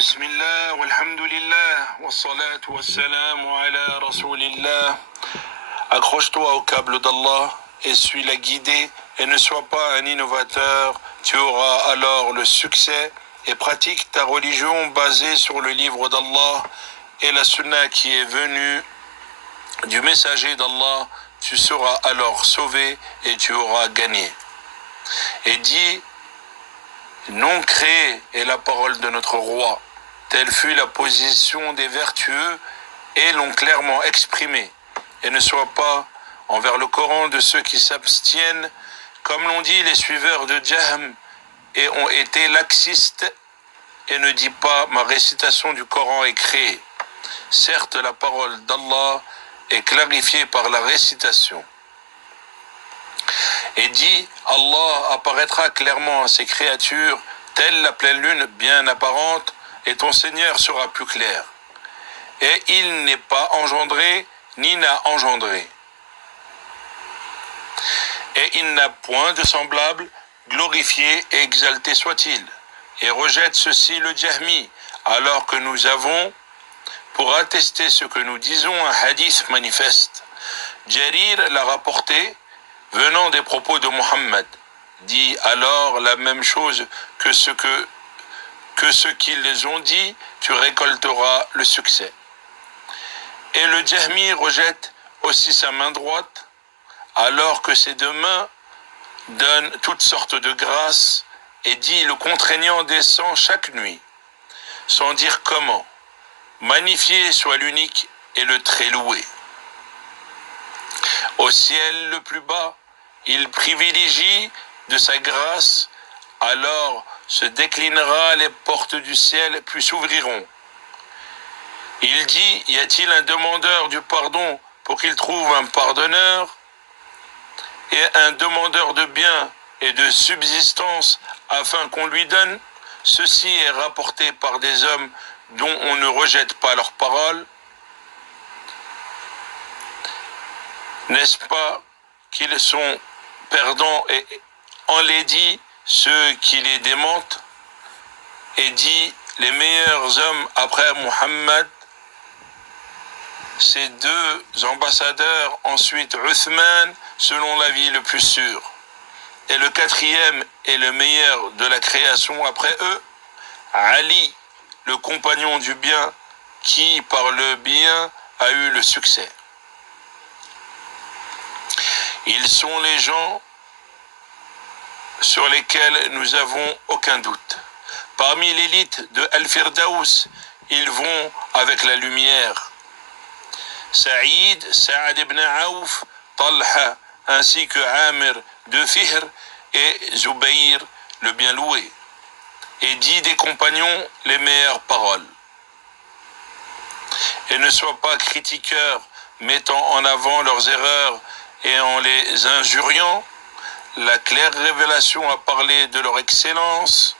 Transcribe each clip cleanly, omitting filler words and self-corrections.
بسم الله والحمد لله والصلاة والسلام على رسول الله. Accroche-toi au câble d'Allah et suis la guidée et ne sois pas un innovateur. Tu auras alors le succès et pratique ta religion basée sur le livre d'Allah et la sunna qui est venue du messager d'Allah. Tu seras alors sauvé et tu auras gagné. Et dis, non créé est la parole de notre roi. Telle fut la position des vertueux et l'ont clairement exprimé. Et ne sois pas envers le Coran de ceux qui s'abstiennent, comme l'ont dit les suiveurs de Jahm et ont été laxistes, et ne dis pas ma récitation du Coran est créée. Certes, la parole d'Allah est clarifiée par la récitation. Et dit, Allah apparaîtra clairement à ses créatures, telle la pleine lune bien apparente, et ton Seigneur sera plus clair. Et il n'est pas engendré, ni n'a engendré. Et il n'a point de semblable, glorifié et exalté soit-il. Et rejette ceci le Jahmi, alors que nous avons, pour attester ce que nous disons, un hadith manifeste. Jarir l'a rapporté, venant des propos de Muhammad, dit alors la même chose que ce qu'ils ont dit, tu récolteras le succès. Et le Jahmi rejette aussi sa main droite, alors que ses deux mains donnent toutes sortes de grâces, et dit le contraignant descend chaque nuit, sans dire comment. Magnifié soit l'unique et le très loué. Au ciel le plus bas, il privilégie de sa grâce, alors se déclinera les portes du ciel, puis s'ouvriront. Il dit, y a-t-il un demandeur du pardon pour qu'il trouve un pardonneur, et un demandeur de bien et de subsistance afin qu'on lui donne? Ceci est rapporté par des hommes dont on ne rejette pas leurs paroles. N'est-ce pas qu'ils sont perdants et enlaidis ceux qui les démentent? Et dit les meilleurs hommes après Muhammad, ces deux ambassadeurs, ensuite Uthman, selon l'avis le plus sûr. Et le quatrième est le meilleur de la création après eux, Ali, le compagnon du bien, qui par le bien a eu le succès. Ils sont les gens sur lesquels nous avons aucun doute. Parmi l'élite de Al-Firdaus, ils vont avec la lumière. Saad ibn Aouf, Talha, ainsi que Amir de Fihr et Zubayr, le bien loué. Et dit des compagnons les meilleures paroles. Et ne sois pas critiqueur, mettant en avant leurs erreurs et en les injuriant. La claire révélation a parlé de leur excellence,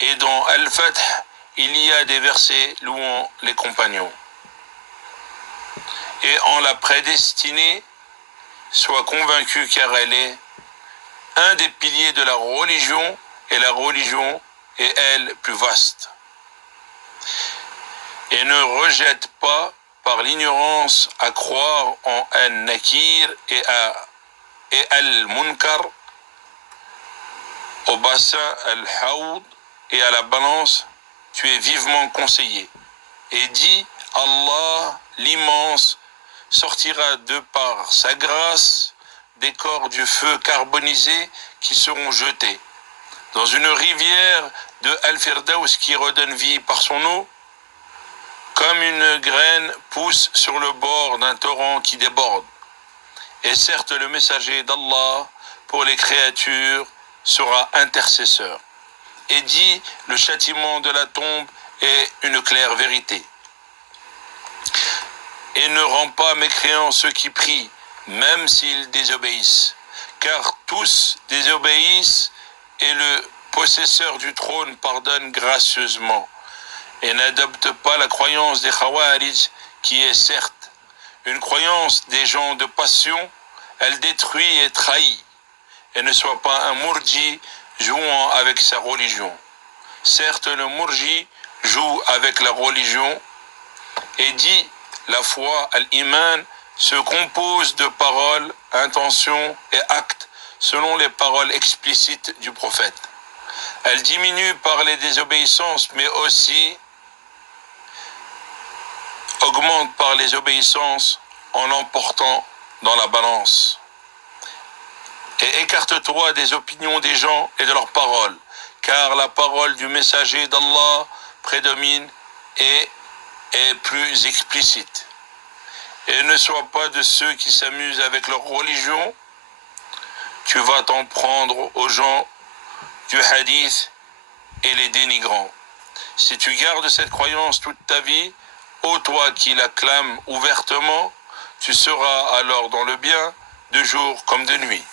et dans Al-Fath, il y a des versets louant les compagnons. Et en la prédestinée, sois convaincu car elle est un des piliers de la religion, et la religion est elle plus vaste. Et ne rejette pas par l'ignorance à croire en An-Nakir et Al-Munkar, au bassin Al-Hawd et à la balance, tu es vivement conseillé. Et dit, Allah l'immense sortira de par sa grâce des corps du feu carbonisé qui seront jetés dans une rivière de Al-Firdaus qui redonne vie par son eau, comme une graine pousse sur le bord d'un torrent qui déborde. Et certes, le messager d'Allah pour les créatures sera intercesseur. Et dit, le châtiment de la tombe est une claire vérité. Et ne rend pas mécréants ceux qui prient, même s'ils désobéissent. Car tous désobéissent, et le possesseur du trône pardonne gracieusement. Et n'adopte pas la croyance des Khawarij, qui est certes une croyance des gens de passion, elle détruit et trahit. Et ne soit pas un Murji jouant avec sa religion. Certes, le Murji joue avec la religion et dit la foi, al-iman, se compose de paroles, intentions et actes selon les paroles explicites du prophète. Elle diminue par les désobéissances, mais aussi augmente par les obéissances en l'emportant dans la balance. Et écarte-toi des opinions des gens et de leurs paroles, car la parole du messager d'Allah prédomine et est plus explicite. Et ne sois pas de ceux qui s'amusent avec leur religion, tu vas t'en prendre aux gens du hadith et les dénigrants. Si tu gardes cette croyance toute ta vie, ô toi qui l'acclames ouvertement, tu seras alors dans le bien de jour comme de nuit.